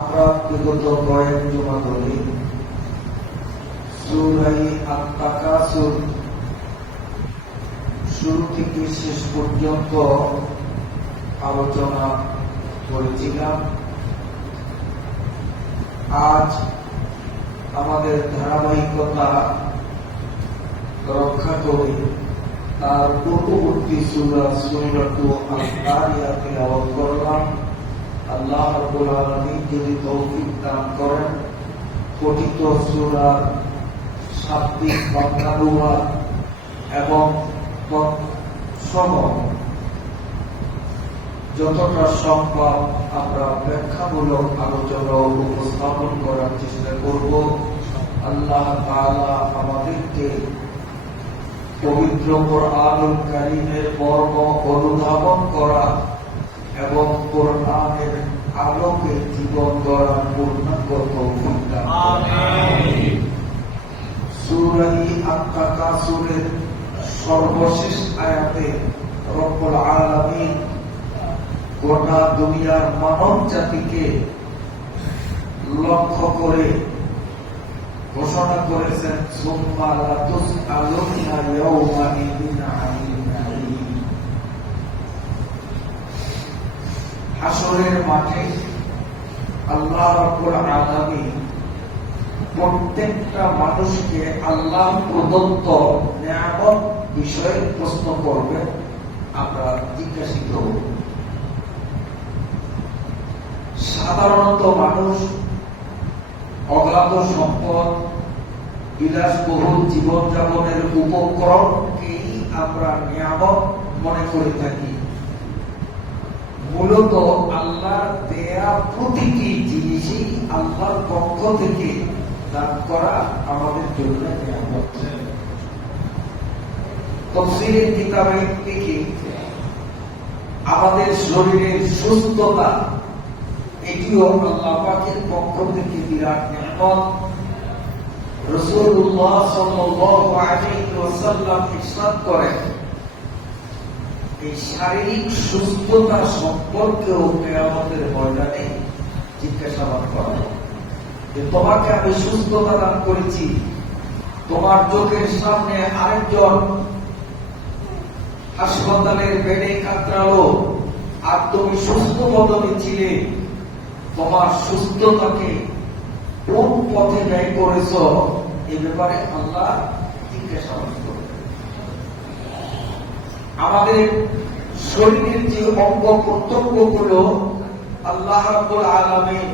আমরা বিগত কয়েক জমা ধরে সূরা আত-তাকাসুর শুরু থেকে শেষ পর্যন্ত আলোচনা করেছিলাম। আজ আমাদের ধারাবাহিকতা রক্ষা করে তার পূর্ববর্তী সূরা সূরাতুল আল-কারিয়া তেলাওয়াত করলাম। আল্লাহ রাব্বুল আলামিন যদি তৌফিক দান করেন, পঠিত সূরার শাব্দিক বাক্যানুবাদ এবং সহ যতটা সম্ভব আমরা ব্যাখ্যামূলক আলোচনা উপস্থাপন করার চেষ্টা করব। আল্লাহ তাআলা আমাদেরকে পবিত্র কোরআনুল কারীমের মর্ম অনুধাবন করা এবং কোরআনের আলোকে জীবন গড়ার পূর্ণাঙ্গ তৌফিক দান করুন। আমিন। সূরা আত-তাকাসুরের সর্বশেষ আয়াতে রব্বুল আলামিন গোটা দুনিয়ার মানব জাতিকে লক্ষ্য করে ঘোষণা করেছেন, সুম্মা লা তুসআলুনা ইয়াওমাইযিন আনিন নাঈম। হাসরের মাঠে আল্লাহ রাব্বুল আলামিন প্রত্যেকটা মানুষকে আল্লাহ প্রদত্ত নিয়ামত বিষয়ে প্রশ্ন করবে, আমরা জিজ্ঞাসিত হব। সাধারণত মানুষ অগাধ সম্পদ, বিলাসবহুল জীবনযাপনের উপকরণকেই আমরা নিয়ামত মনে করে থাকি। মূলত আল্লাহ দেয়া প্রতিটি জিনিসই আল্লাহর পক্ষ থেকে দান করা আমাদের জন্য নিয়ামত। তাফসীরের কিতাবে থেকে আমাদের শরীরের সুস্থতা, এটিও আল্লাহ পাকের পক্ষ থেকে বিরাট নিয়ামত। রাসূলুল্লাহ সাল্লাল্লাহু আলাইহি ওয়াসাল্লাম ইরশাদ করেন, এই শারীরিক সুস্থতা সম্পর্কেও কিয়ামতের ময়দানে জিজ্ঞাসাবাদ করা হবে যে তোমাকে আমি সুস্থতা দান করেছি, তোমার চোখের সামনে আরেকজন হাসপাতালের বেডে কাতরালো আর তুমি সুস্থ বদলে ছিলে, তোমার সুস্থতাকে কোন পথে ব্যয় করেছ, এ ব্যাপারে আল্লাহ জিজ্ঞাসাবাদ করবে। আমাদের শরীরের যে অঙ্গ প্রত্যঙ্গগুলো আল্লাহ রাব্বুল আলামিন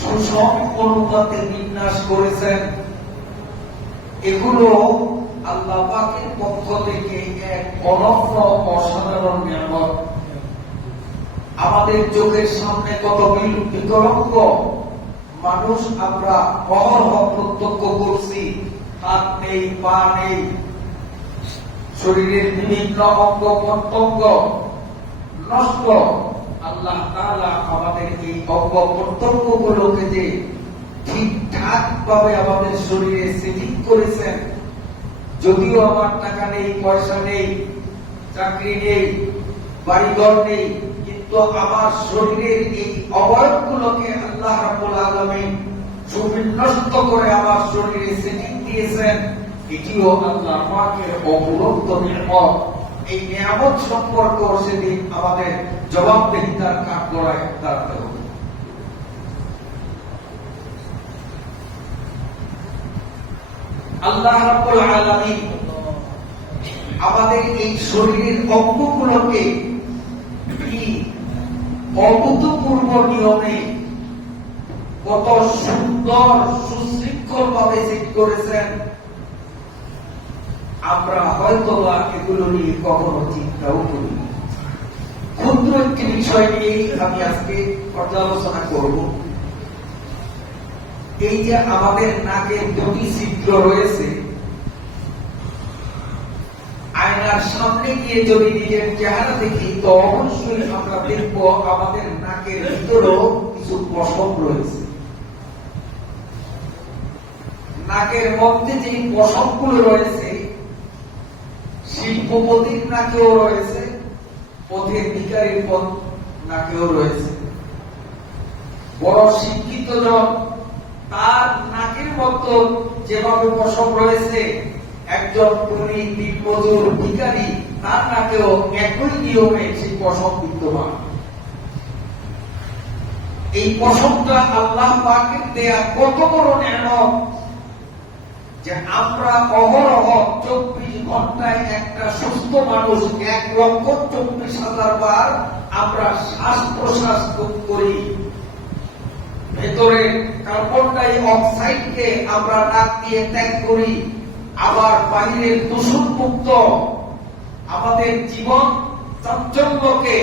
সুষম অনুপাতে বিন্যাস করেছেন, এগুলো আল্লাহ পাকের পক্ষ থেকে এক অনন্য অসাধারণ নিয়ামত। আমাদের চোখের সামনে কত বিকলাঙ্গ মানুষ আমরা অহরহ প্রত্যক্ষ করছি, হাত নেই, পা নেই, শরীরের বিভিন্ন অঙ্গ প্রত্যঙ্গ নষ্ট। আল্লাহ তাআলা আমাদের এই অঙ্গ প্রত্যঙ্গ গুলোকে যে ঠিকঠাক ভাবে আমাদের শরীরে সেটিং করেছেন, যদিও আমার টাকা নেই, পয়সা নেই, চাকরি নেই, বাড়িঘর নেই, কিন্তু আমার শরীরের এই অবয়বগুলোকে আল্লাহ রাব্বুল আলামিন সুবিন্যস্ত করে আমার শরীরে সেটিং দিয়েছেন, এটিও আল্লাহ পাকের অপূরন্ত নিয়ামত। এই নিয়ামত সম্পর্কে সেদিন আমাদের জবাবদিহিতার কাঠগড়ায় দাঁড়াতে হবে। আল্লাহ রাব্বুল আলামিন আমাদের এই শরীরের অঙ্গগুলোকে কি অভূতপূর্ব নিয়মে কত সুন্দর সুশৃঙ্খল ভাবে সেট করেছেন, আমরা হয়তো এগুলো নিয়ে কখনো চিন্তাও করি। ক্ষুদ্র একটি বিষয় নিয়ে আমি আজকে পর্যালোচনা করব। এই যে আমাদের নাকের দুটি ছিদ্র রয়েছে, আয়নার সামনে গিয়ে যদি নিজের চেহারা দেখি তো অবশ্যই আমরা দেখব আমাদের নাকের ভিতরেও কিছু পশম রয়েছে। নাকের মধ্যে যে পশমগুলো রয়েছে, শিল্পপতির নাকেও রয়েছে, পথের ভিখারির নাকেও রয়েছে। বড় শিক্ষিত জন, তার নাকের মতো যেভাবে পশম রয়েছে, একজন গরিব দিনমজুর ভিখারি তার নাকেও একই নিয়মে সেই পশম বিদ্যমান। এই পশমটা আল্লাহ পাকের দেয়া কত বড় নেয়ামত যে আমরা অহরহ 24 ঘন্টায় একটা সুস্থ মানুষ 1,24,000 বার আমরা শ্বাস প্রশ্বাস করি। ভেতরে কার্বন ডাই অক্সাইডকে আমরা নাক দিয়ে ত্যাগ করি, আবার বাইরের দূষণ মুক্ত আমাদের জীবন চাঞ্চল্যকে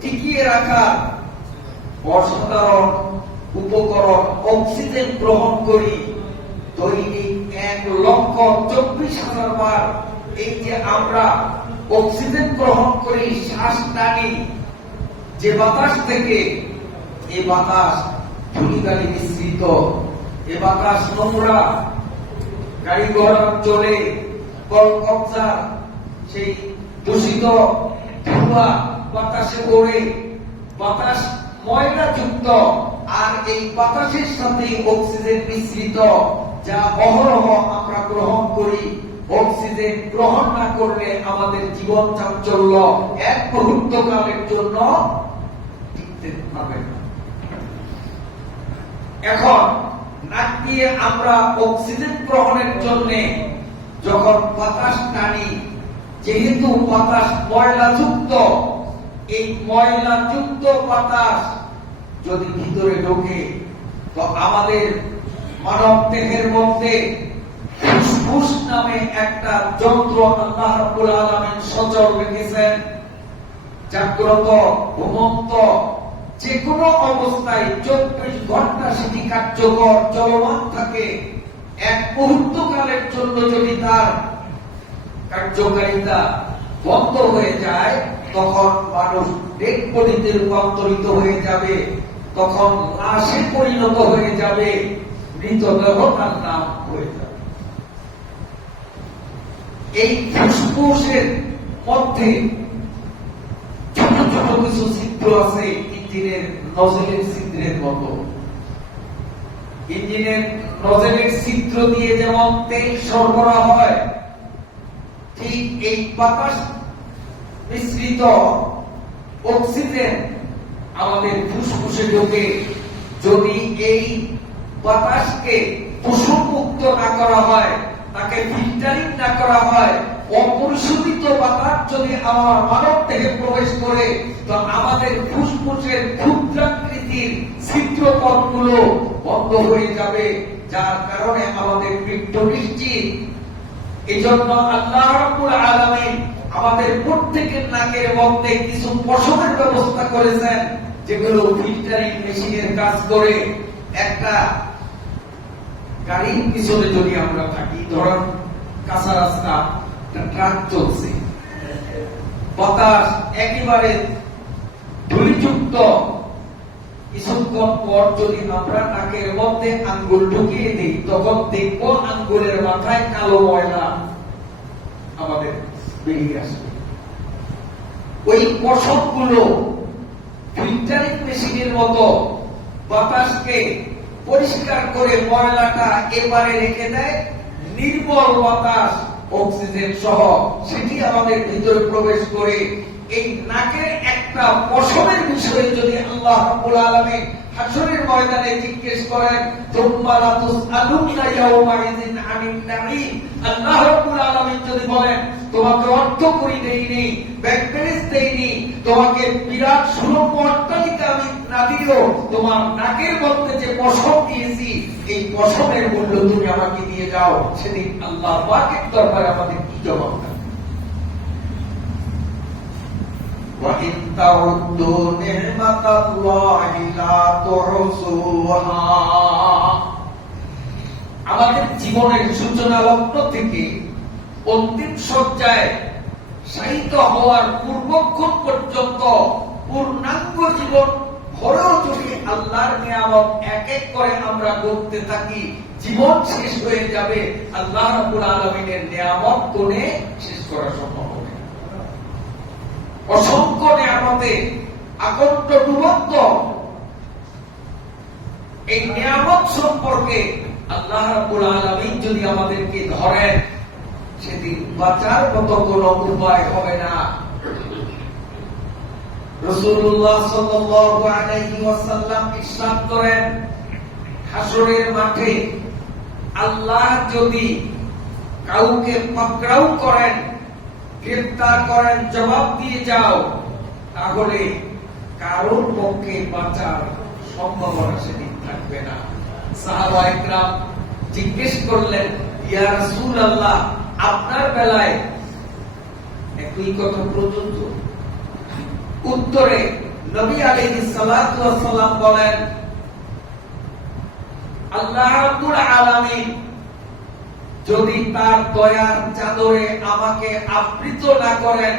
টিকিয়ে রাখার অসাধারণ উপকরণ অক্সিজেন গ্রহণ করি দৈনিক 1,24,000 বার। এই যে আমরা অক্সিজেন গ্রহণ করি, শ্বাস টানি যে বাতাস থেকে, এই বাতাস ধূলিগালি মিশ্রিত, এ বাতাস নোংরা, গাড়ি ঘোড়া চলে, কলকবজা সেই দূষিত ধোঁয়া বাতাসে ওড়ে, বাতাস ময়লা যুক্ত, আর এই বাতাসের সাথে অক্সিজেন মিশ্রিত, যা অহরহ আমরা গ্রহণ করি। অক্সিজেন গ্রহণ না করলে আমাদের জীবন চাঞ্চল্য এক মুহূর্ত কালের জন্য টিকতে পারবে না। এখন নাক দিয়ে আমরা অক্সিজেন গ্রহণের জন্য যখন বাতাস টানি, যেহেতু বাতাস ময়লাযুক্ত, এই ময়লাযুক্ত বাতাস যদি ভিতরে ঢোকে তো আমাদের মানব দেহের মধ্যে ফুসফুস নামে একটা যন্ত্র আল্লাহ রাব্বুল আলামিন সচল রেখেছেন। জাগ্রত, ঘুমন্ত, যে কোনো অবস্থায় 24 ঘন্টা সেটি কার্যকর চলমান থাকে। এক মুহূর্ত কালের জন্য যদি তার কার্যকারিতা বন্ধ হয়ে যায়, তখন মানুষ ডেড বডিতে রূপান্তরিত হয়ে যাবে, তখন লাশে পরিণত হয়ে যাবে, মৃতদেহ তার নাম হয়ে যাবে। এই ফুসফুসের মধ্যে ছোট ছোট কিছু ছিদ্র আছে, ইঞ্জিনের নজলের ছিদ্রের মতো। ইঞ্জিনের নজলের ছিদ্র দিয়ে যেমন তেল সরবরাহ হয়, ঠিক এই বাতাস মিশ্রিত অক্সিজেন আমাদের ফুসফুসে ঢোকে। যদি এই বাতাসকে দূষণমুক্ত না করা হয়, তাকে ফিল্টারিং না করা হয়, অপরিশোধিত বাতাস যদি আমার মানব দেহে প্রবেশ করে, তো আমাদের ফুসফুসের ক্ষুদ্রাকৃতির ছিদ্রপথগুলো বন্ধ হয়ে যাবে, যার কারণে আমাদের মৃত্যু নিশ্চিত। এজন্য আল্লাহ রাব্বুল আলামিন আমাদের প্রত্যেকের নাকের মধ্যে কিছু পশমের ব্যবস্থা করেছেন, যেগুলো ফিল্টারিং মেশিনের কাজ করে। একটা গাড়ির পিছনে যদি আমরা থাকি, ধরুন কাঁচা রাস্তা, ট্রাক চলছে, বাতাস একেবারে ধূলিযুক্ত, কিছুক্ষণ পর যদি আমরা নাকের মধ্যে আঙ্গুল ঢুকিয়ে দিই, তখন দেখবো আঙ্গুলের মাথায় কালো ময়লা আমাদের বেরিয়ে আসবে। ওই পশমগুলো ফিল্টারিং মেশিনের মতো বাতাসকে পরিষ্কার করে ময়লাটা এবারে রেখে দেয়, নির্মল বাতাস অক্সিজেন সহ সেটি আমাদের ভিতরে প্রবেশ করে। এই নাকের একটা পশমের বিষয়ে যদি আল্লাহ রাব্বুল আলামিন হাসরের ময়দানে জিজ্ঞেস করেন, তুম্মা লা তুসআলুনা ইয়াওমাইযিন আনিন নাঈম, আল্লাহ রাব্বুল আলামিন যদি বলেন, তোমাকে অর্থ করি দেইনি, ব্যাংক ব্যালেন্স দেইনি, তোমাকে বিরাট সুরম্য অট্টালিকা আমি না দিও, তোমার নাকের মধ্যে যে পশম দিয়েছি, এই পশমের মূল্য তুমি আমাকে দিয়ে যাও, সেদিন আল্লাহ পাকের দরবারে আমাদের কি জবাব দেবে? وَإِن تَعُدُّوا نِعْمَةَ اللَّهِ لَا تُحْصُوهَا। আমাদের জীবনের সূচনা লগ্ন থেকে অন্তিম সজ্জায় শায়িত হওয়ার পূর্বক্ষণ পর্যন্ত পূর্ণাঙ্গ জীবন ভরেও যদি আল্লাহর নিয়ামত এক এক করে আমরা করতে থাকি, জীবন শেষ হয়ে যাবে। আল্লাহ রাব্বুল আলামিনের নিয়ামত কোনে শেষ করা সম্ভব হবে? অসংখ্য নিয়ামতে আকণ্ঠ ডুবন্ত এই নিয়ামত সম্পর্কে আল্লাহ রাব্বুল আলামিন যদি আমাদেরকে ধরেন, সেদিন বাঁচার মতো কোনো উপায় হবে না। রাসূলুল্লাহ সাল্লাল্লাহু আলাইহি ওয়াসাল্লাম ইরশাদ করেন, হাসরের মাঠে আল্লাহ যদি কাউকে পাকড়াও করেন, গ্রেফতার করেন, জবাব দিয়ে যাও, তাহলে কারোর পক্ষে বাঁচার সম্ভাবনা সেদিন থাকবে না। সাহাবায়ে কেরাম জিজ্ঞেস করলেন, ইয়া রাসূলুল্লাহ, আপনার বেলায় একই কথা প্রযোজ্য? উত্তরে নবী আলাইহিস সালাতু ওয়াস সালাম বলেন, আল্লাহ রাব্বুল আলামিন যদি তার দয়ার চাদরে আমাকে আবৃত না করেন,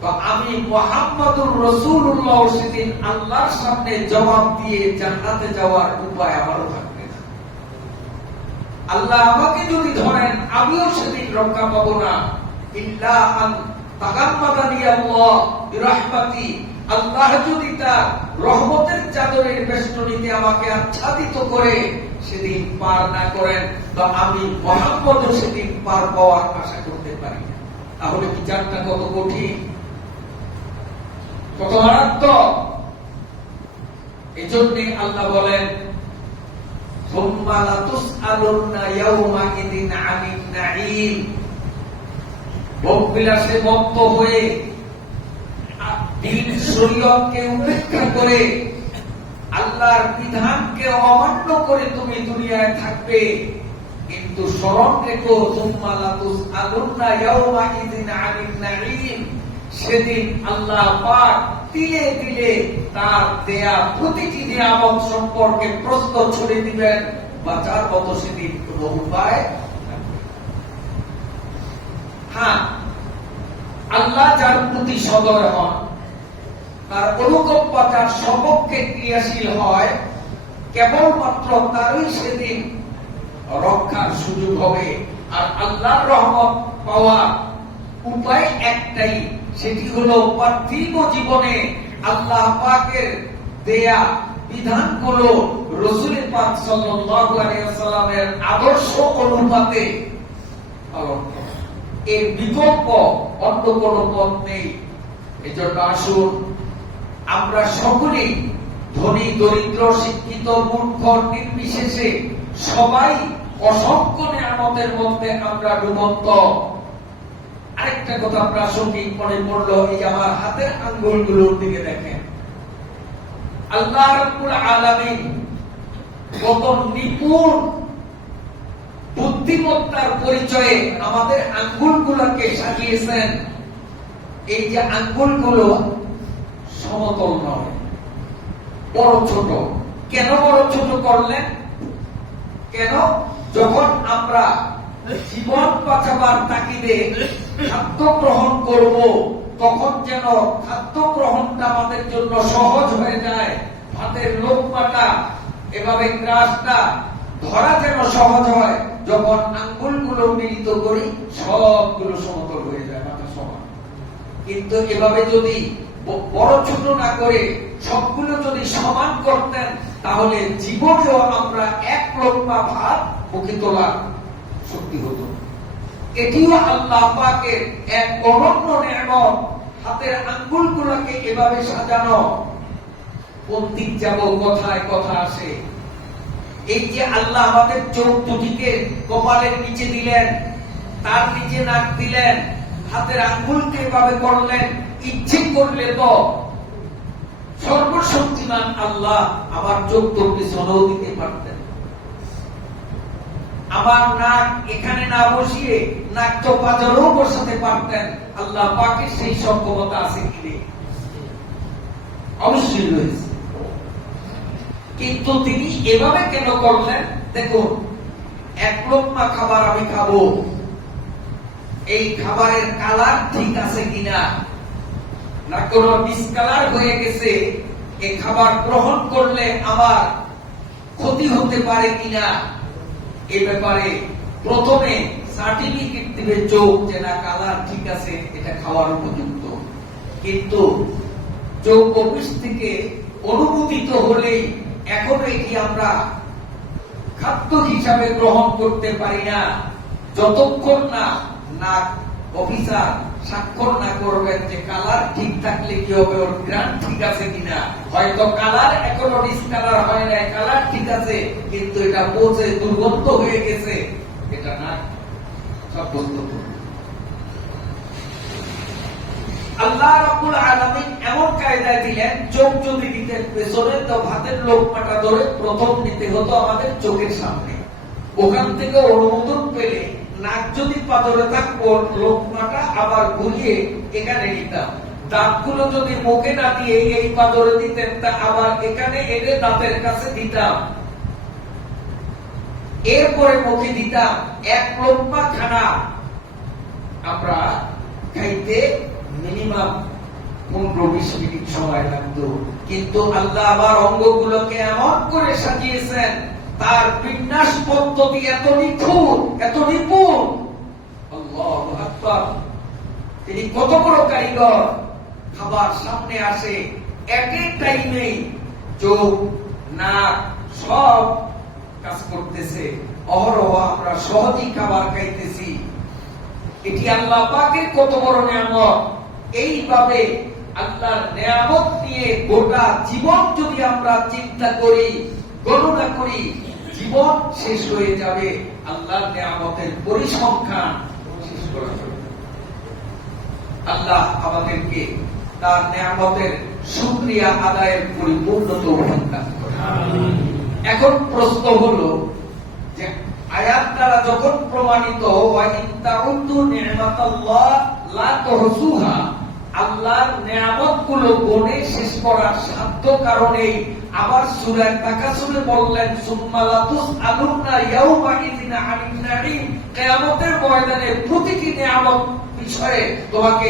তো আমি মুহাম্মদুর রাসূলুল্লাহ সেদিন আল্লাহর সামনে জবাব দিয়ে জান্নাতে যাওয়ার উপায় আমারও থাকবে না। আল্লাহ আমাকে যদি ধরেন, আমিও সেদিন রক্ষা পাবো না। ইল্লা আন তাগাম্মাদানি আল্লাহ বিরহমাতি, আল্লাহ যদি তার রহমতের চাদরের বেষ্টনীতে আমাকে আচ্ছাদিত করে সেদিন পার না করেন, তো আমি মুহাম্মদও সেদিন পার পাওয়ার আশা করতে পারি না। তাহলে বিচারটা কত কঠিন, কত মারাত্মক। এজন্যে আল্লাহ বলেন, সুম্মা লাতুসআলুন্না ইয়াওমাইদিন আনিন নাঈম। ভোগবিলাসে মত্ত হয়ে দ্বীন শরীয়তকে উপেক্ষা করে আল্লাহর বিধানকে অমান্য করে তুমি দুনিয়ায় থাকবে, কিন্তু স্মরণ রেখো, সুম্মা লাতুসআলুন্না ইয়াওমাইদিন আনিন নাঈম। সেদিন আল্লাহ পাক তিলে তিলে তার দেয়া প্রতিটি নিয়ামত সম্পর্কে প্রশ্ন ছুড়ে দিবেন। বাঁচার মতো সেদিন কোনো উপায় থাকবে। হ্যাঁ, আল্লাহ যার প্রতি সদয় হন, তার অনুকম্পা যার সপক্ষে ক্রিয়াশীল হয়, কেবলমাত্র তারই সেদিন রক্ষার সুযোগ হবে। আর আল্লাহর রহমত পাওয়ার উপায় একটাই, সেটি হলো পার্থিব জীবনে আল্লাহ পাকের দেয়া বিধানগুলো রাসূল পাক সাল্লাল্লাহু আলাইহি ওয়াসাল্লামের আদর্শ অনুপাতে পালন করা। এর বিকল্প অন্য কোনো পথ নেই। এজন্য আসুন আমরা সকলেই, ধনী দরিদ্র, শিক্ষিত মূর্খ নির্বিশেষে সবাই অসংখ্য নিয়ামতের মধ্যে আমরা ডুবন্ত। আরেকটা কথা প্রাসঙ্গিক মনে পড়লো, এই আমার হাতের আঙ্গুলগুলোর দিকে দেখেন। আল্লাহ রাব্বুল আলামিন কত নিপুণ বুদ্ধিমত্তার পরিচয়ে আমাদের আঙ্গুলগুলোকে সাজিয়েছেন। এই যে আঙ্গুলগুলো সমতল নয়, বড় ছোট। কেন বড় ছোট করলেন? কেন? যখন আমরা জীবন বাঁচাবার তাগিদে খাদ্য গ্রহণ করব, তখন যেন খাদ্য গ্রহণটা আমাদের জন্য সহজ হয়ে যায়। ভাতের লোকমাটা, এভাবে গ্রাসটা ধরা যেন সহজ হয়। যখন আঙ্গুলগুলো মিলিত করি, সবগুলো সমতল হয়ে যায়, মাথা সমান। কিন্তু এভাবে যদি বড় ছোট না করে সবগুলো যদি সমান করতেন, তাহলে জীবনেও আমরা এক লোকমা ভাত মুখে তোলার শক্তি হতো। এটিও আল্লাহ পাকের এক অনন্য নিয়ামত। হাতের আঙ্গুলগুলোকে এভাবে সাজানো, কোন দিক যাব, কোথায় কথা আসে। এই যে আল্লাহ আমাদের চোখ দুটিকে কপালের নিচে দিলেন, তার নিচে নাক দিলেন, হাতের আঙ্গুলকে এভাবে করলেন, ইচ্ছে করলে তো সর্বশক্তিমান আল্লাহ আমার চোখ তো পিছনেও দিতে পারতেন। আমার নাক এখানে না বসিয়ে নাক তো পাঁজরেও বসাতে পারতেন। আল্লাহ পাকের সেই সক্ষমতা আছে কি নেই? অবশ্যই রয়েছে। কিন্তু তিনি এভাবে কেন করলেন? দেখুন, এক লোকমা খাবার আমি খাবো, এই খাবারের কালার ঠিক আছে কিনা, না কোনো ডিসকালার হয়ে গেছে, এই খাবার গ্রহণ করলে আমার ক্ষতি হতে পারে কিনা, এই ব্যাপারে প্রথমে সার্টিফিকেট দিবে চোখ যে না কালার ঠিক আছে, এটা খাওয়ার উপযুক্ত। কিন্তু চোখ অফিস থেকে অনুমোদিত হলেই এখন এটি আমরা খাদ্য হিসাবে গ্রহণ করতে পারি না যতক্ষণ না নাক অফিসার স্বাক্ষর না করবেন যে কালার ঠিক থাকলে কি হবে, ওর গ্রান্ট ঠিক আছে কিনা। হয়তো কালার এখনো ডিসকালার হয় নাই, কালার ঠিক আছে, কিন্তু এটা পচে দুর্গন্ধ হয়ে গেছে, এটা না সাব্যস্ত করবে। আল্লাহ রাব্বুল আলামিন এমন কায়দা দিলেন, চোখ যদি দিতেন পেছনে, তো ভাতের লোকমাটা ধরে প্রথম নিতে হতো আমাদের চোখের সামনে, ওখান থেকে অনুমোদন পেলে নাক যদি পাথরে থাকতো লোকমাটা আবার ঘুরিয়ে এখানে নিতাম। দাঁতগুলো যদি মুখে না দিয়ে এই পাথরে দিতেন, তা আবার এখানে এনে দাঁতের কাছে দিতাম, এরপরে মুখে দিতাম। এক লোকমা খানা আমরা খাইতে মিনিমাম 15-20 মিনিট সময় লাগতো, কিন্তু আল্লাহ আবার অঙ্গগুলোকে এমন করে সাজিয়েছেন, তার বিন্যাস পদ্ধতি এত নিখুঁত, এত নিপুণ। আল্লাহু আকবার! তিনি কত বড় কারিগর। খাবার সামনে আসে, এক এক টাইমে চোখ নাক সব কাজ করতেছে, অহরহ আমরা সহজেই খাবার খাইতেছি। এটি আল্লাহ পাকের কত বড় নিয়ামত। এইভাবে আল্লাহর নিয়ামত নিয়ে গোটা জীবন যদি আমরা চিন্তা করি, গণনা করি, জীবন শেষ হয়ে যাবে। আল্লাহর নিয়ামতের পরিসংখ্যান শেষ করা যাবে। আল্লাহ আমাদেরকে তার নিয়ামতের শুকরিয়া আদায়ের পরিপূর্ণ তৌফিক দান করুন। এখন প্রশ্ন হলো যে আয়াত দ্বারা যখন প্রমাণিত ওয়া ইন তাউদ্দু নি'মাতাল্লাহ লা তুহসুহা, আল্লাহর নিয়ামতগুলো গুণে শেষ করার সাধ্য কারণেই আবার সূরা তাকাসুরে বললেন সুম্মা লাতুসআলুনা ইয়াউমা ইযিন আনিন নাঈম, কিয়ামতের ময়দানে প্রতিটি নিয়ামত বিষয়ে তোমাকে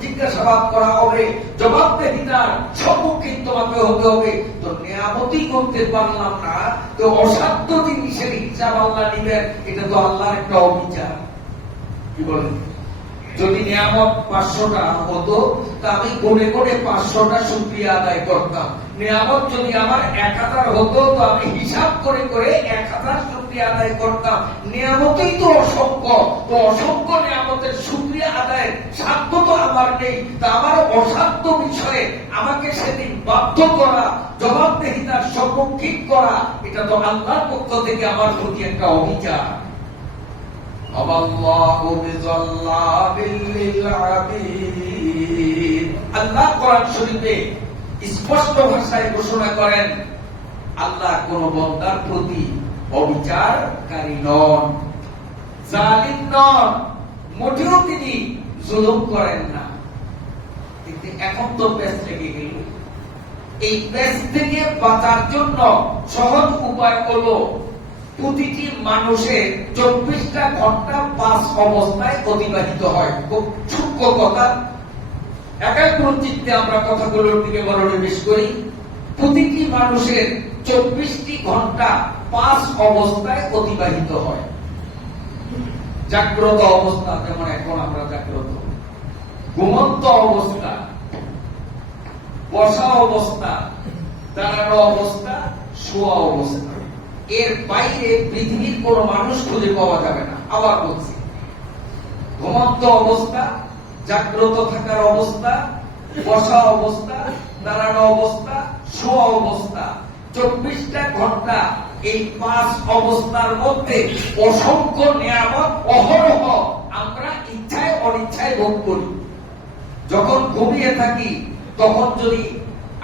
জিজ্ঞাসাবাদ করা হবে, জবাবদিহিতার সম্মুখীন তোমাকে হতে হবে। তো নিয়ামতই করতে পারলাম না, তো অসাধ্য জিনিসের হিসাব আল্লাহ নিবেন, এটা তো আল্লাহর একটা অবিচার। কি বলেন? যদি নিয়ামত 500টা হতো, তা আমি গুণে গুণে 500টা শুকরিয়া আদায় করতাম। নিয়ামত যদি আমার 1000 হতো, তো আমি হিসাব করে করে 1000 শুকরিয়া আদায় করতাম। নিয়ামতই তো অসংখ্য, তো অসংখ্য নিয়ামতের শুকরিয়া আদায়ের সাধ্য তো আমার নেই। তা আমার অসাধ্য বিষয়ে আমাকে সেদিন বাধ্য করা, জবাবদিহিতার সম্মুখীন করা, এটা তো আল্লাহর পক্ষ থেকে আমার প্রতি একটা অভিযান। আল্লাহ কোরআন শরীফে স্পষ্ট ভাষায় ঘোষণা করেন, আল্লাহ কোন বান্দার প্রতি অবিচারকারী নন, জালিম নন, মোটেও তিনি জুলুম করেন না। কিন্তু এখন তো পেছ লেগে গেল। এই পেছ থেকে বাঁচার জন্য সহজ উপায় হলো প্রতিটি মানুষের 24টা ঘন্টা 5 অবস্থায় অতিবাহিত হয়। খুব সূক্ষ্ম কথা, একাগ্র চিত্তে আমরা কথাগুলোর দিকে মনোনিবেশ করি। প্রতিটি মানুষের 24টি ঘন্টা 5 অবস্থায় অতিবাহিত হয়। জাগ্রত অবস্থা, যেমন এখন আমরা জাগ্রত, ঘুমন্ত অবস্থা, বসা অবস্থা, দাঁড়ানো অবস্থা, শোয়া অবস্থা। এর বাইরে পৃথিবীর কোন মানুষ খুঁজে পাওয়া যাবে না। আবার বলছি, ঘুমন্ত অবস্থা, জাগ্রত থাকার অবস্থা, বসা অবস্থা, দাঁড়ানো অবস্থা, শোয়া অবস্থা, 24টা ঘন্টা। এই 5 অবস্থার মধ্যে অসংখ্য নিয়ামত অহরহ আমরা ইচ্ছায় অনিচ্ছায় ভোগ করি। যখন ঘুমিয়ে থাকি, তখন যদি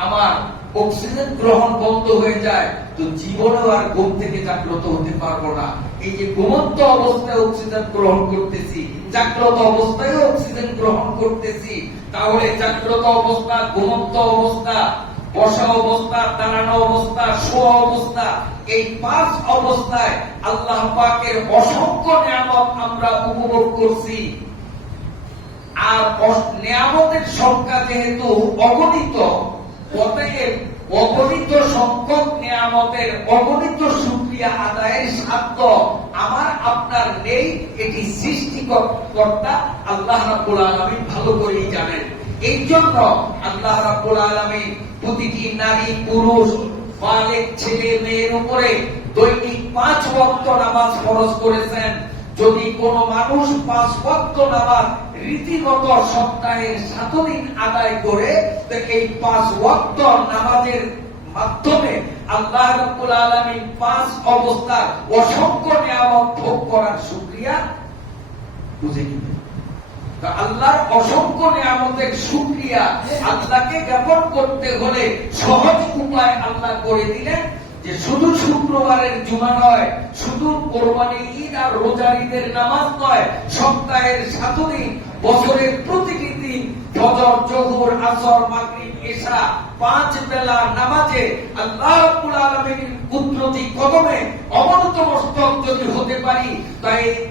আমার অক্সিজেন গ্রহণ বন্ধ হয়ে যায়, তো জীবনেও আর ঘুম থেকে জাগ্রত হতে পারবো না। এই যে ঘুমন্ত অবস্থায় অক্সিজেন গ্রহণ করতেছি, জাগ্রত অবস্থায় অক্সিজেন গ্রহণ করতেছি, তাহলে জাগ্রত অবস্থা, ঘুমন্ত অবস্থা, বসা অবস্থা, দাঁড়ানো অবস্থা, শোয়া অবস্থা, এই 5 অবস্থায় আল্লাহ পাকের অসংখ্য নিয়ামত আমরা উপভোগ করছি। আর নিয়ামতের সংখ্যা যেহেতু অগণিত, অতএব অগণিত সংখ্যক নিয়ামতের অগণিত শুকরিয়া আদায়ের সাধ্য আমার আপনার নেই। এটি সৃষ্টিকর্তা আল্লাহ রাব্বুল আলামিন ভালো করেই জানেন। এই জন্য আল্লাহ রাব্বুল আলামিন প্রতিটি নারী পুরুষ বালেগ ছেলে মেয়ের উপরে দৈনিক 5 ওয়াক্ত নামাজ ফরজ করেছেন। যদি কোনো মানুষ 5 ওয়াক্ত নামাজ রীতিমত সপ্তাহের 7 দিন আদায় করে, তো এই 5 ওয়াক্ত নামাজের মাধ্যমে আল্লাহ রাব্বুল আলামিন 5 অবস্থার অসংখ্য নিয়ামত ভোগ করার শুকরিয়া বুঝে নিবে। তো আল্লাহর অসংখ্য নিয়ামতের শুকরিয়া আল্লাহকে জ্ঞাপন করতে হলে সহজ উপায় আল্লাহ করে দিলেন যে শুধু শুক্রবারের জুমা নয়, শুধু কোরবানি ঈদ আর রোজার ঈদের নামাজ নয়, সপ্তাহের 7 দিন, বছরের প্রতিটি দিন ফজর, জোহর, আসর, মাগরিব, ইশা 5 বেলা নামাজে আল্লাহ রাব্বুল আলামিনের কুদরতি কদমে অবনত মস্তক যদি হতে পারি,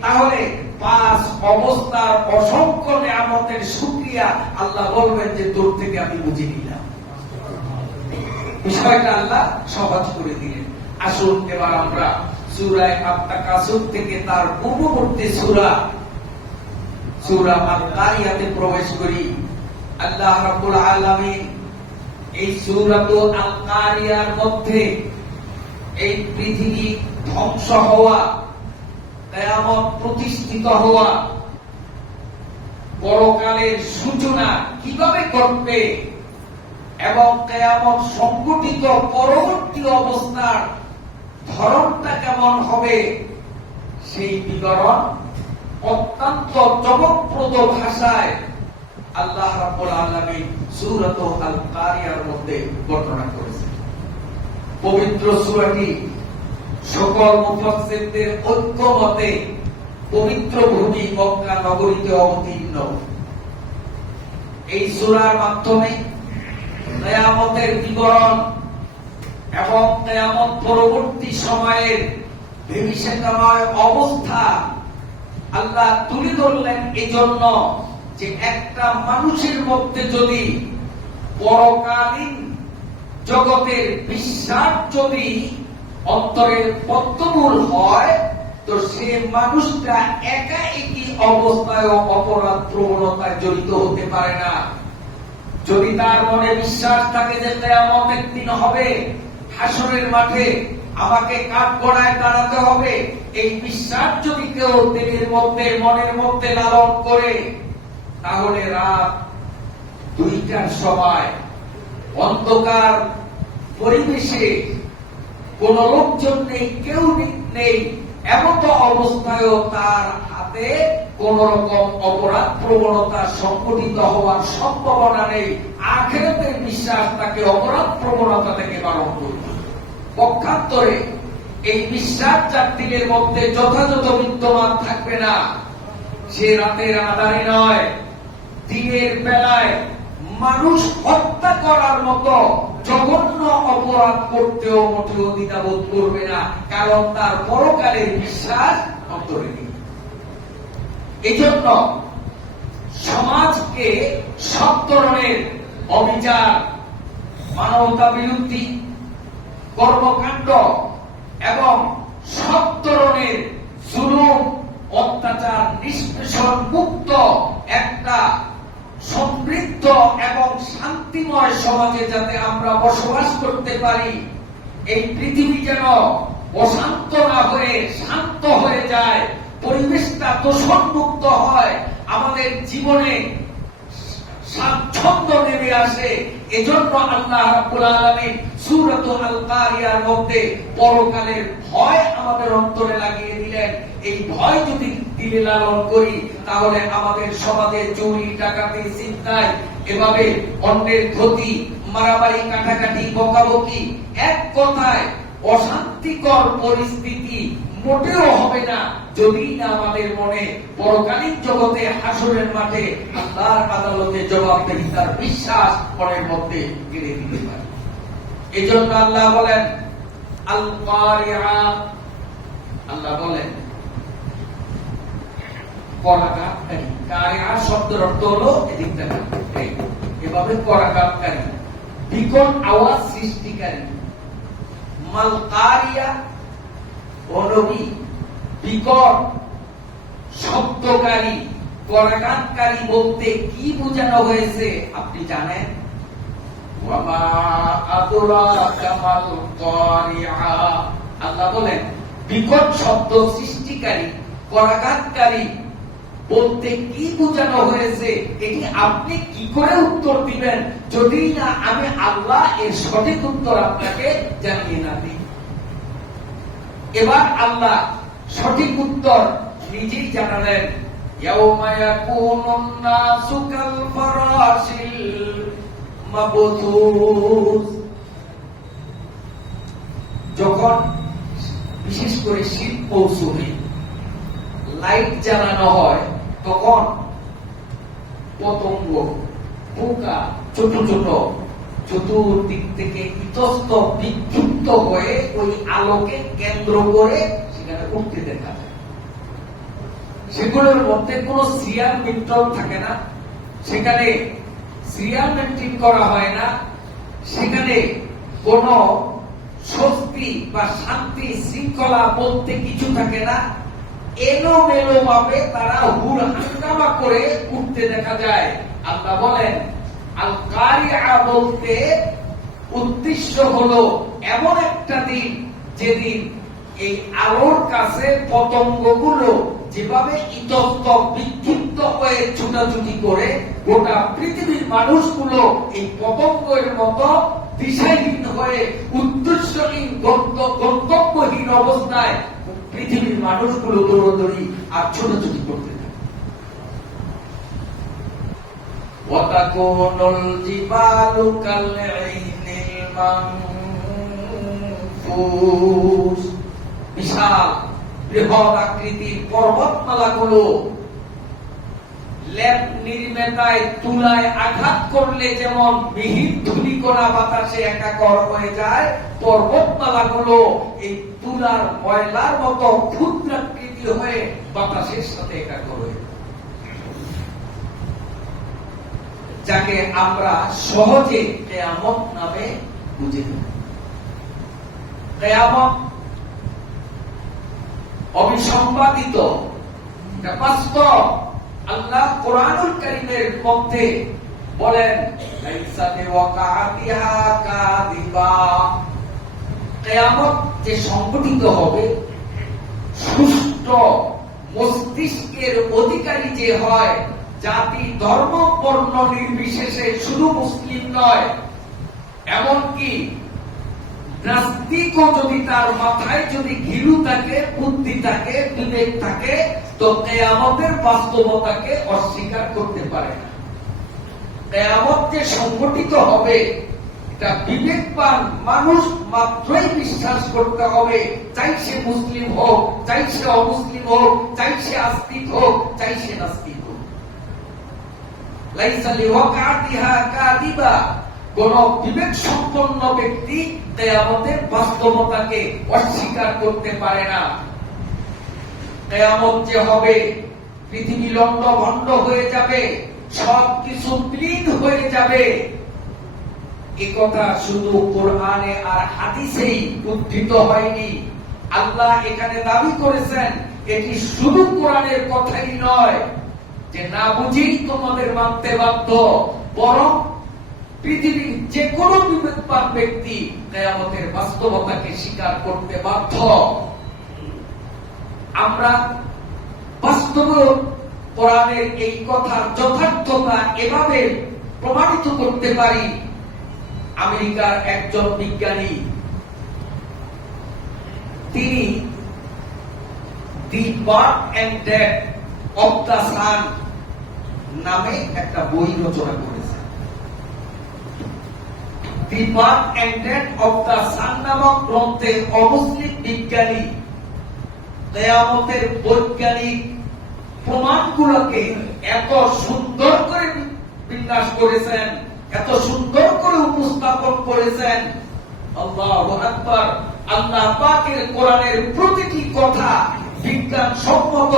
তাহলে 5 অবস্থার অসংখ্য নিয়ামতের শুকরিয়া আল্লাহ বলবেন যে তোর থেকে আমি বুঝে নিলাম। বিষয়টা আল্লাহ সহজ করে দিলেন। আসুন এবার আমরা সূরা আত-তাকাসুর থেকে তার পূর্ববর্তী সূরা আল-কারিয়াতে প্রবেশ করি। আল্লাহ রাব্বুল আলামিন এই সূরাতুল আল-কারিয়ার মধ্যে এই পৃথিবী ধ্বংস হওয়া, কিয়ামত প্রতিষ্ঠিত হওয়া, পরকালের সূচনা কিভাবে ঘটবে এবং কিয়ামত সংঘটিত পরবর্তী অবস্থার ধরনটা কেমন হবে, সেই বিবরণ অত্যন্ত চমকপ্রদ ভাষায় আল্লাহ রাব্বুল আলামিন সূরাতুল আল-কারিয়ার মধ্যে বর্ণনা করেছেন। পবিত্র সূরাটি সকল মুফাসসিরদের ঐক্যমতে পবিত্র ভূমি মক্কা নগরীতে অবতীর্ণ। এই সূরার মাধ্যমে কিয়ামতের বিবরণ এবং কিয়ামত পরবর্তী সময়ের ভবিষ্যৎময় অবস্থা আল্লাহ তুলে ধরলেন, এজন্য যে একটা মানুষের মধ্যে যদি পরকালীন জগতের বিশ্বাস যদি অন্তরের পদ্মমূল হয়, তো সে মানুষটা একা একই অবস্থায় অপরাধ প্রবণতায় জড়িত হতে পারে না। যদি তার মনে বিশ্বাস থাকে যে কিয়ামত একদিন হবে, হাসরের মাঠে আমাকে কাঠগড়ায় দাঁড়াতে হবে, এই বিশ্বাস যদি কেউ দিলের মধ্যে মনের মধ্যে লালন করে, তাহলে রাত 2টার সময় অন্ধকার পরিবেশে কোন লোকজন নেই, কেউ নেই, এমন অবস্থায়ও তার হাতে কোন রকম অপরাধ প্রবণতা সংঘটিত হওয়ার সম্ভাবনা নেই। আখিরাতের বিশ্বাস তাকে অপরাধ প্রবণতা থেকে বারণ করবে। পক্ষান্তরে এই বিশ্বাস যার দিলের মধ্যে যথাযথ বিদ্যমান থাকবে না, সে রাতের আঁধারে নয়, দিনের বেলায় মানুষ হত্যা করার মতো জঘন্য অপরাধ করতেও মোটেও দ্বিধাবোধ করবে না, কারণ তার পরকালের বিশ্বাস অন্তরে নেই। এই জন্য সমাজকে সব ধরনের অবিচার, মানবতা বিরোধী কর্মকাণ্ড এবং সব ধরনের জুলুম, অত্যাচার, নিষ্পেষণ মুক্ত একটা সমৃদ্ধ এবং শান্তিময় সমাজে যাতে আমরা বসবাস করতে পারি, এই পৃথিবী যেন অশান্ত না হয়ে শান্ত হয়ে যায়, পরিবেশটা দূষণমুক্ত হয়, আমাদের জীবনে স্বাচ্ছন্দ্য নেমে আসে, এজন্য আল্লাহ রাব্বুল আলামিন সূরাতুল আল-কারিয়ার মধ্যে পরকালের ভয় আমাদের অন্তরে লাগিয়ে দিলেন। এই ভয় যদি দিলে লালন করি, তাহলে আমাদের সমাজে চুরি, ডাকাতি, ছিনতাই, এভাবে অন্যের ক্ষতি, মারামারি, কাটাকাটি, বকাবকি, এক কথায় অশান্তিকর পরিস্থিতি মোটেও হবে না, যদি না আমাদের মনে পরকালীন জগতে হাসরের মাঠে আল্লাহর আদালতে জবাবদিহিতার বিশ্বাস মনের মধ্যে গেড়ে দিতে পারে। এজন্য আল্লাহ বলেন আল-কারিয়া, আল্লাহ বলেন করাঘাতকারী। কারিয়া শব্দের অর্থ হলো এদিক থেকে এভাবে করাঘাতকারী, বিকট আওয়াজ সৃষ্টিকারী। মাল কারিয়া ও নবী, বিকট শব্দকারী, করাঘাতকারী বলতে কি বোঝানো হয়েছে আপনি জানেন? ওয়া মা আদরাকা মাল কারিআ। আল্লাহ বলেন বিকট শব্দ সৃষ্টিকারী, করাঘাতকারী বলতে কি বোঝানো হয়েছে এটি আপনি কি করে উত্তর দিবেন যদি না আমি আল্লাহ এর সঠিক উত্তর আপনাকে জানিয়ে না দিই। এবার আল্লাহ সঠিক উত্তর নিজেই জানালেন, ইয়াউমা ইয়াকুনুন নাসু কাল ফারাশিল মাবথুস। যখন বিশেষ করে শীত মৌসুমে লাইট জ্বালানো হয় তখন পতঙ্গ, পোকা ছোট ছোট চতুর্দিক থেকে ইতস্ত বিক্ষিপ্ত হয়ে ওই আলোকে কেন্দ্র করে সেখানে উঠতে দেখা যায়। সেগুলোর মধ্যে কোন সিরিয়াল মেনটেন থাকে না, সেখানে সিরিয়াল মেনটেন করা হয় না, সেখানে কোন স্বস্তি বা শান্তি শৃঙ্খলা বলতে কিছু থাকে না। এলোমেলো ভাবে তারা হুড় হাঙ্গামা করে উঠতে দেখা যায়। আল্লাহ বলেন আল কারিআ বলতে উদ্দেশ্য হলো এমন একটা দিন যেদিন এই আলোর কাছে পতঙ্গগুলো যেভাবে ইতস্ত বিক্ষিপ্ত হয়ে ছুটাছুটি করে, গোটা পৃথিবীর মানুষগুলো এই পতঙ্গের মতো দিশাহীন হয়ে উদ্দেশ্যহীন গন্তব্যহীন অবস্থায় পৃথিবীর মানুষগুলো দৌড়দৌড়ি আর ছোটাছুটি করতে থাকে। ওয়াতাকুনুল জিবালু কালঈনিল মানফুস। বিশাল বৃহৎ আকৃতির পর্বতমালাগুলো লেপ নির্মেতায় তুলায় আঘাত করলে যেমন মিহির ধূলিকণা বাতাসে একাকার হয়ে যায়, পর্বতমালাগুলো এই তুলার ময়লার মতো ক্ষুদ্রাকৃতি হয়ে বাতাসের সাথে একাকার হয়ে যায়, যাকে আমরা সহজে কিয়ামত নামে বুঝি। কিয়ামত অবিসংবাদিত, বাস্তব। আল্লাহ কোরআনুল কারীমের মধ্যে বলেন লাইসা বিওয়াকাতিহা কাযিবা। কিয়ামত যে সংঘটিত হবে, সুষ্ঠু মস্তিষ্কের অধিকারী যে হয়, জাতি ধর্ম বর্ণ নির্বিশেষে শুধু মুসলিম নয়, এমনকি নাস্তিকও যদি তার মাথায় যদি ঘিলু থাকে, বুদ্ধি থাকে, বিবেক থাকে, তো কিয়ামতের বাস্তবতাকে অস্বীকার করতে পারে না। কিয়ামত যে সংঘটিত হবে এটা বিবেকবান মানুষ মাত্রই বিশ্বাস করতে হবে, চাই সে মুসলিম হোক, চাই সে অমুসলিম হোক, চাই সে আস্তিক হোক, চাই সে নাস্তিক হোক। লাইসা লিওয়াকাতিহা কাযিবা। কোন বিবেক সম্পন্ন ব্যক্তি কিয়ামতের বাস্তবতাকে অস্বীকার করতে পারে না। কিয়ামত যে হবে, পৃথিবী লন্ডভন্ড হয়ে যাবে, সবকিছু বিলীন হয়ে যাবে, এ কথা শুধু কোরআনে আর হাদিসেই উদ্ধৃত হয়নি। আল্লাহ এখানে দাবি করেছেন এটি শুধু কোরআনের কথাই নয় যে না বুঝেই তোমাদের মানতে বাধ্য, বরং পৃথিবীর যে কোনো বিবেকবান ব্যক্তি কিয়ামতের বাস্তবতাকে স্বীকার করতে বাধ্য। আমরা বাস্তবে কোরআনের এই কথার যথার্থতা এভাবে প্রমাণিত করতে পারি। আমেরিকার একজন বিজ্ঞানী, তিনি the birth and death of the sun নামে একটা বই রচনা করেছেন। The birth and death of the sun নামক গ্রন্থে অমুসলিম বিজ্ঞানী কিয়ামতের বৈজ্ঞানিক প্রমাণগুলোকে এত সুন্দর করে বিন্যাস করেছেন, এত সুন্দর করে উপস্থাপন করেছেন। আল্লাহু আকবার। আল্লাহ পাকের কোরআনের প্রতিটি কথা বিজ্ঞান সম্মত।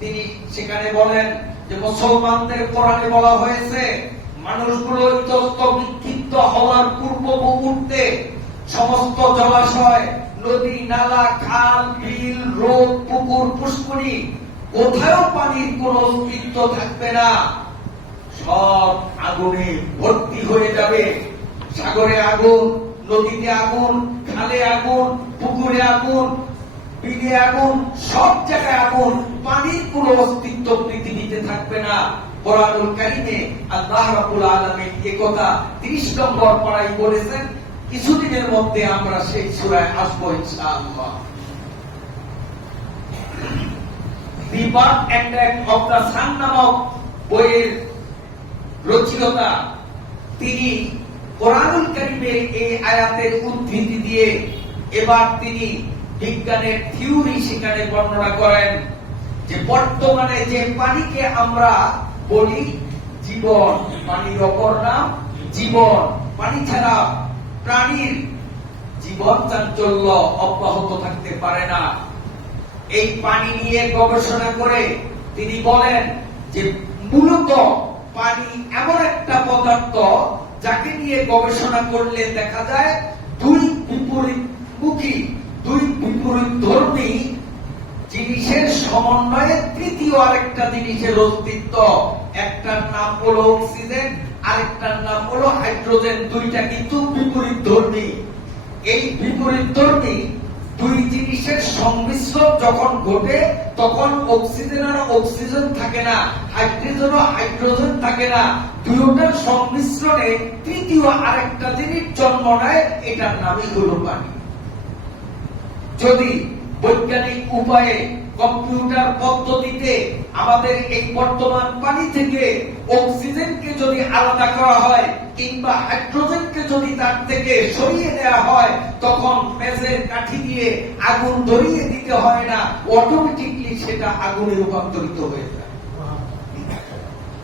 তিনি সেখানে বলেন যে মুসলমানদের কোরআনে বলা হয়েছে মানুষগুলো ইতস্ত বিক্ষিপ্ত হওয়ার পূর্ব মুহূর্তে সমস্ত জলাশয়, নদী, নালা, খাল, বিল, হ্রদ, পুকুর, পুষ্করী কোথাও পানির কোন অস্তিত্ব থাকবে না, সব আগুনে ভর্তি হয়ে যাবে। সাগরে আগুন, নদীতে আগুন, খালে আগুন, পুকুরে আগুন, বিলে আগুন, সব জায়গায় আগুন। পানির কোনো অস্তিত্ব পৃথিবীতে থাকবে না। কোরআনুল কারীমে আল্লাহ রাব্বুল আলামিন এই কথা 30 নম্বর পারায় বলেছেন। কিছুদিনের মধ্যে আমরা সেই সূরায় আসবো ইনশাআল্লাহ। The bird end of the sun নামক বইয়ের রচয়িতা তিনি কোরআনুল কারীমের এই আয়াতের উদ্ধৃতি দিয়ে এবার তিনি বিজ্ঞানের থিওরি সেখানে বর্ণনা করেন যে বর্তমানে যে পানিকে আমরা বলি জীবন, পানির অপর নাম জীবন, পানি ছাড়া প্রাণীর জীবন চাঞ্চল্য অব্যাহত থাকতে পারে না। এই পানি নিয়ে গবেষণা করে তিনি বলেন যে মূলত পানি এমন একটা পদার্থ যাকে নিয়ে গবেষণা করলে দেখা যায় দুই বিপরীতমুখী, দুই বিপরীত ধর্মী জিনিসের সমন্বয়ে তৃতীয় আরেকটা জিনিসের অস্তিত্ব। একটার নাম হলো অক্সিজেন, আরেকটার নাম হলো হাইড্রোজেন। দুইটা কিন্তু বিপরীত ধর্মী। এই বিপরীত ধর্মী দুই জিনিসের সংমিশ্রণ যখন ঘটে তখন অক্সিজেন আর অক্সিজেন থাকে না, হাইড্রোজেন ও হাইড্রোজেন থাকে না। দুইটার সংমিশ্রণে তৃতীয় আরেকটা জিনিস জন্ম নেয়, এটার নামই হলো পানি। যদি বৈজ্ঞানিক উপায়ে কম্পিউটার পদ্ধতিতে আমাদের এই বর্তমান পানি থেকে অক্সিজেনকে যদি আলাদা করা হয় কিংবা হাইড্রোজেনকে যদি তার থেকে সরিয়ে দেওয়া হয়, তখন মেঝের কাঠি দিয়ে আগুন ধরিয়ে দিতে হয় না, অটোমেটিকলি সেটা আগুনে রূপান্তরিত হয়ে যায়।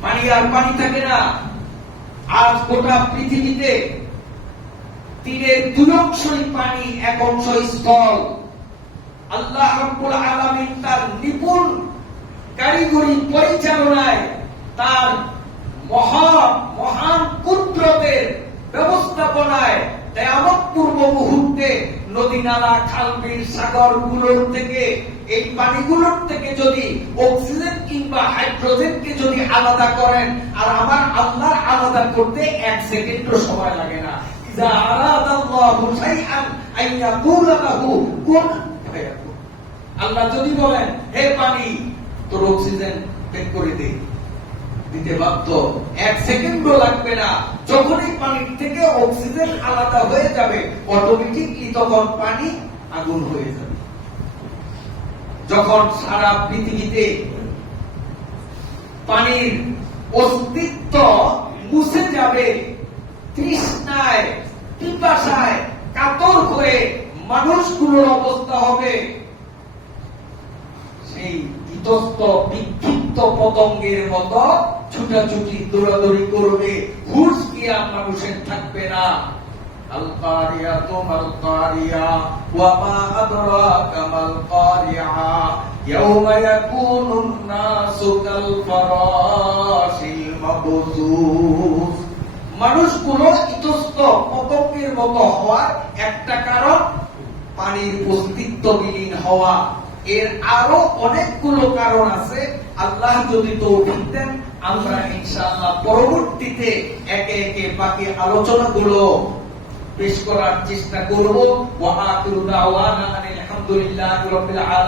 পানি আর পানি থাকে না। আজ গোটা পৃথিবীতে 3/2 অংশই পানি, 1 অংশ স্থল। আল্লাহ রাব্বুল আলামিন তার নিপুণ কারিগরি পরিচালনায়, তার মহান কুদরতের ব্যবস্থাপনায় কিয়ামত পূর্ব মুহূর্তে নদী নালা খাল বিল সাগর গুলোর থেকে, এই পানিগুলোর থেকে যদি অক্সিজেন কিংবা হাইড্রোজেনকে যদি আলাদা করেন, আর আমার আল্লাহ আলাদা করতে 1 সেকেন্ডও সময় লাগে না। ইযা আরাদাল্লাহু শাইআন আইয়াকুলা লাহু কুন ফায়াকুন। আল্লাহ যদি বলেন হে পানি তোর অক্সিজেন বের করে দে, দিতে বাধ্য, 1 সেকেন্ডও লাগবে না। যখনই পানির থেকে অক্সিজেন আলাদা হয়ে যাবে, অটোমেটিকলি তখন পানি আগুন হয়ে যাবে। যখন সারা পৃথিবীতে পানির অস্তিত্ব মুছে যাবে, তৃষ্ণায় পিপাসায় কাতর হয়ে মানুষগুলোর অবস্থা হবে সেই ইতস্ত বিক্ষিপ্ত পতঙ্গের মতো ছুটাছুটি দৌড়াদৌড়ি করবে, হুঁশ জ্ঞান মানুষের থাকবে না। আল কারিয়াতু মাল কারিয়া ওয়া মা আদরাকা মাল কারিয়া ইয়াউমা ইয়াকুনুন নাসু কাল ফারাশিল মাবসুস। মানুষগুলো ইতস্ত পতঙ্গের মতো হওয়ার একটা কারণ পানির অস্তিত্ব বিলীন হওয়া। এর আরো অনেকগুলো কারণ আছে। আল্লাহ যদি তৌফিক দেন, আমরা ইনশাআল্লাহ পরবর্তীতে একে একে বাকি আলোচনাগুলো পেশ করার চেষ্টা করব। ওয়া আখিরু দাওয়ানা আলহামদুলিল্লাহি রাব্বিল আলামিন।